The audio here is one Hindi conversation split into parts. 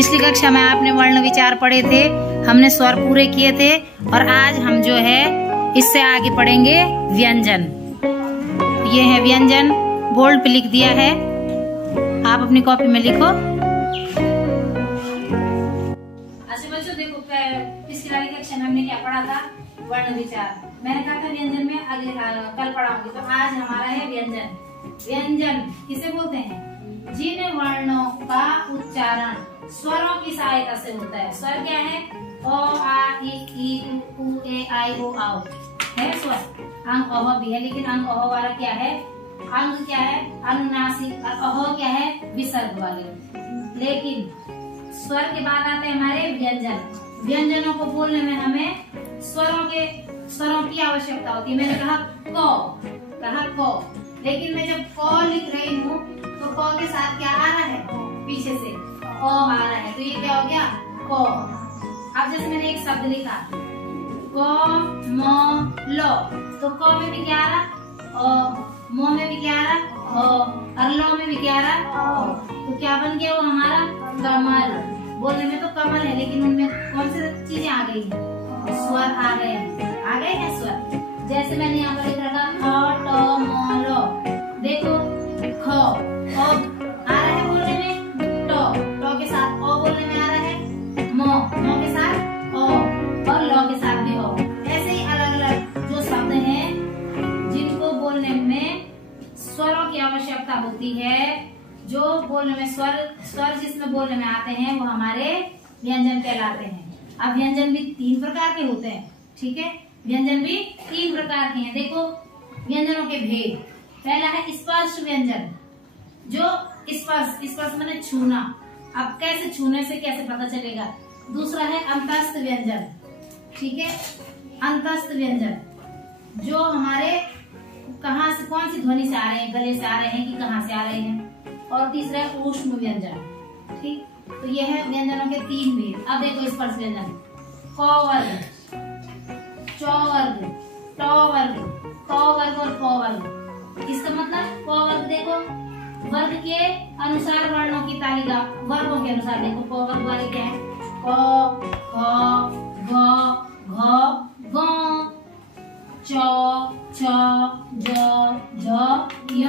पिछली कक्षा में आपने वर्ण विचार पढ़े थे, हमने स्वर पूरे किए थे और आज हम जो है इससे आगे पढ़ेंगे व्यंजन। ये है व्यंजन, बोल्ड पे लिख दिया है, आप अपनी कॉपी में लिखो। अच्छा बच्चों देखो, पिछली वाली कक्षा में हमने क्या पढ़ा था? वर्ण विचार। मैंने कहा था व्यंजन में अगले कल पढ़ाऊंगी, तो आज हमारा है व्यंजन। व्यंजन किसे बोलते हैं? जिन वर्णों का उच्चारण स्वरों की सहायता से होता है। स्वर क्या है? ओ आ ई उ ए आई ओ आओ है स्वर। अंग अह भी है, लेकिन अंग अह वाला क्या है? अंग क्या है? अनुनासिक। और अह क्या है? विसर्ग वाले। लेकिन स्वर के बाद आते हैं हमारे व्यंजन। व्यंजनों को बोलने में हमें स्वरों की आवश्यकता होती है। मैंने कहा क, लेकिन मैं जब क लिख रही हूँ तो क के साथ क्या आ रहा है? पीछे से ओ आ रहा है, तो ये क्या हो गया? क। अब जैसे मैंने एक शब्द लिखा क म लो, तो क में भी क्या आ रहा? म में भी क्या आ रहा? और लो में भी क्या आ रहा? तो क्या बन गया वो हमारा? कमल। बोलने में तो कमल है, लेकिन उनमें कौन सी चीजें आ गई है? स्वर आ गए हैं स्वर। जैसे मैंने यहाँ पर लिख रखा ख ट म लो, देखो ख आ रहा है बोलने में, ट के साथ ओ बोलने में आ रहा है, म के साथ ओ और लो के साथ भी ओ। ऐसे ही अलग अलग जो शब्द हैं जिनको बोलने में स्वरों की आवश्यकता होती है, जो बोलने में स्वर जिसमें बोलने में आते हैं, वो हमारे व्यंजन कहलाते हैं। अब व्यंजन भी 3 प्रकार के होते हैं, ठीक है? व्यंजन भी 3 प्रकार के हैं। देखो व्यंजनों के भेद। पहला है स्पर्श व्यंजन, जो स्पर्श माने छूना। अब कैसे छूने से कैसे पता चलेगा? दूसरा है अंतस्थ व्यंजन, ठीक है? अंतस्थ व्यंजन जो हमारे कहाँ से, कौन सी ध्वनि से आ रहे हैं, गले से आ रहे हैं कि कहाँ से आ रहे हैं। और तीसरा है ऊष्म व्यंजन, ठीक? तो ये है व्यंजनों के 3 भेद। अब देखो स्पर्श व्यंजन, क वर्ग, च वर्ग, ट वर्ग, क वर्ग और क वर्ग। इसका मतलब क वर्ग देखो, वर्ग के अनुसार वर्णों की तालिका, वर्गों के अनुसार देखो क वर्ग वाले क्या है? क, ख, ग, घ, ग, च, छ, ज, झ, य,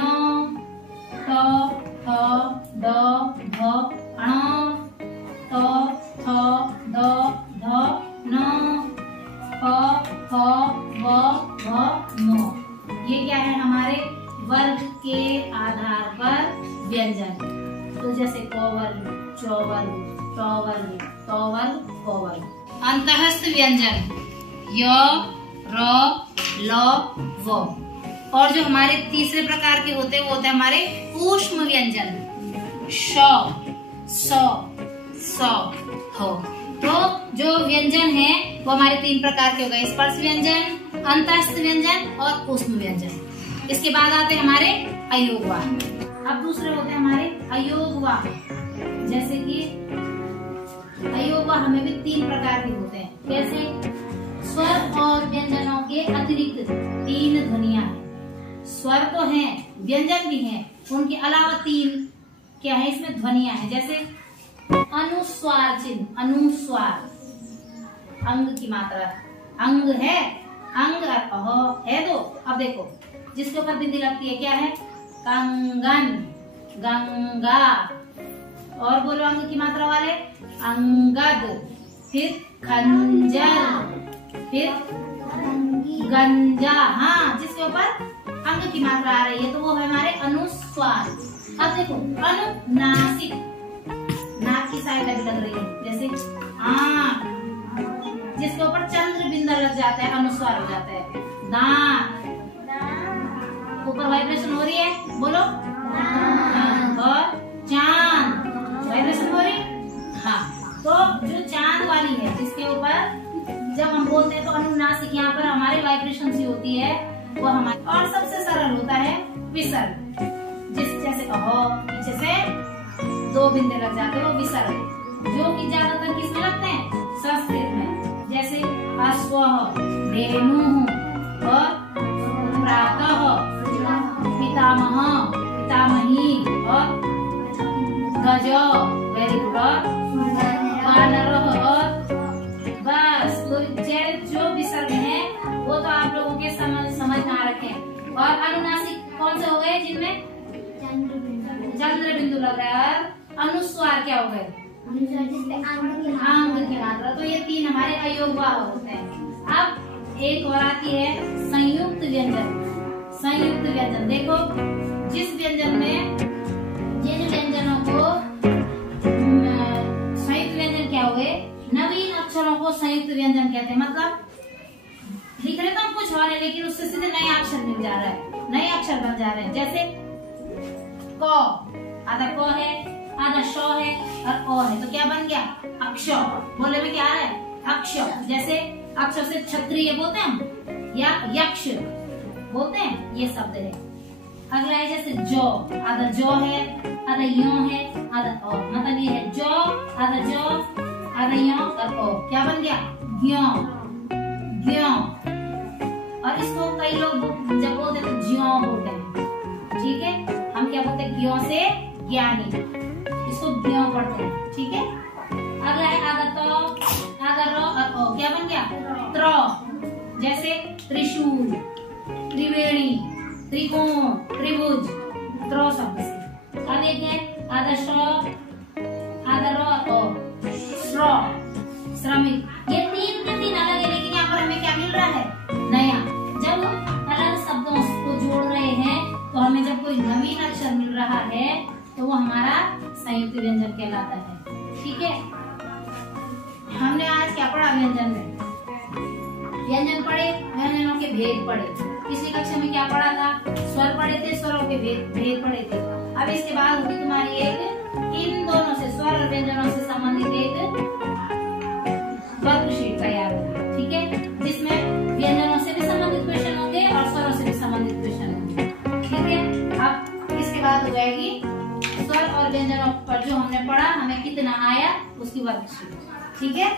ट, ठ, ड, ढ, ण, त, थ, द, ध, न, प, फ, व, भ, म। ये क्या है? हमारे वर्ग के आधार पर व्यंजन। तो जैसे क वर्ग, च वर्ग, ट वर्ग, त वर्ग, क वर्ग। अंतःस्थ व्यंजन य, र, ल, व। और जो हमारे तीसरे प्रकार के होते हैं वो होते हैं हमारे ऊष्म व्यंजन, श, स, ह। तो जो व्यंजन है वो हमारे 3 प्रकार के हो गए, स्पर्श व्यंजन, अंतःस्थ व्यंजन और ऊष्म व्यंजन। इसके बाद आते हैं हमारे अयोगवाह। अब दूसरे होते हैं हमारे अयोगवाह। जैसे कि अयोगवाह हमें भी 3 प्रकार के होते हैं। कैसे? स्वर और व्यंजनों के अतिरिक्त 3 ध्वनियां हैं। स्वर तो हैं, व्यंजन भी हैं, उनके अलावा 3 क्या है इसमें? ध्वनियां हैं। जैसे अनुस्वार चिन्ह, अनुस्वार, अंग की मात्रा, अंग है, अंग और अह है दो। अब देखो जिसके ऊपर बिंदी लगती है क्या है? कंगन, गंगा। और बोलो अंग की मात्रा वाले, अंगद, फिर खंजर, फिर गंजा। हाँ, जिसके ऊपर अंग की मात्रा आ रही है तो वो है हमारे अनुस्वार। अब देखो अनुनासिक, नाक की सहायता भी लग रही है, जैसे आँख, जिसके ऊपर चंद्र बिंदा लग जाता है, अनुस्वार हो जाता है। दांत, ऊपर वाइब्रेशन हो रही है, बोलो। और चांद, वाइब्रेशन हो रही है। हाँ, तो जो चांद वाली है जिसके ऊपर जब हम बोलते हैं तो अनुनासिक, यहाँ पर हमारे वाइब्रेशन सी होती है वो हमारे। और सबसे सरल होता है विसर्ग, जैसे पीछे से 2 बिंदे लग जाते हैं, वो विसर्ग, जो कि ज्यादातर किसमें लगते हैं? संस्कृत में। जैसे अश्वः, धेनुः और प्रातः, पितामह, पितामही और गज, वेरी गुड, और अनुनासिक कौन से हो गए जिनमें चंद्र बिंदु लग रहा है। अनुस्वार क्या हो गए? आंग की मात्रा। तो ये 3 हमारे अयोगवाह होते हैं। अब एक और आती है संयुक्त व्यंजन। संयुक्त व्यंजन देखो, जिस व्यंजन में जिन व्यंजनों को संयुक्त व्यंजन क्या हुए, नवीन अक्षरों को संयुक्त व्यंजन कहते हैं। मतलब लिख रहे तो हम कुछ और है, लेकिन उससे सीधे नए अक्षर मिल जा रहा है, नए अक्षर बन जा रहे हैं। जैसे क, आधा क है, आधा श है और अ है, तो क्या बन गया? अक्षर। बोले में क्या आ रहा है? अक्षर। जैसे अक्षर से क्षत्रिय बोलते हैं हम, या यक्ष बोलते हैं, ये शब्द है। अगला है जैसे जौ, आधा जौ है, आधा यो है, आधा ओ। मतलब ये है जौ, आधा जौ, आधा यो और ओ। क्या बन गया? ज्यो। ज्यो। और इसको कई लोग जब बोलते हैं तो ज्यो बोलते हैं। ठीक है, हम क्या बोलते हैं? ज्यो से ज्ञानी, इसको ज्यो पढ़ते हैं। ठीक है, अगला है आधा तो, आधा रो और ओ। क्या बन गया? त्र। जैसे त्रिशूल, त्रिवेणी, त्रिकोण, त्रिभुज, त्र शब्द से। अब एक है आधा श, आधा रो और ओ, श्र, श्रमिक। ये 3 के 3 अलग है, लेकिन यहाँ पर हमें क्या मिल रहा है? नया। जब अलग शब्दों को जोड़ रहे हैं तो हमें जब कोई नवीन अक्षर मिल रहा है तो वो हमारा संयुक्त व्यंजन कहलाता है। ठीक है, हमने आज क्या पढ़ा? व्यंजन में व्यंजन पढ़े, व्यंजनों के भेद पढ़े। पिछली कक्षा में क्या पढ़ा था? स्वर पढ़े थे, स्वरों के भेद पढ़े थे। अब इसके बाद होगी तुम्हारी एक इन दोनों से, स्वर और व्यंजनों से संबंधित एक वर्कशीट तैयार होगी। ठीक है, जिसमें व्यंजनों से भी संबंधित क्वेश्चन होंगे और स्वरों से भी संबंधित क्वेश्चन होंगे। ठीक है, अब इसके बाद हो जाएगी स्वर और व्यंजनों पर जो हमने पढ़ा, हमें कितना आया उसकी वर्कशीट। ठीक है।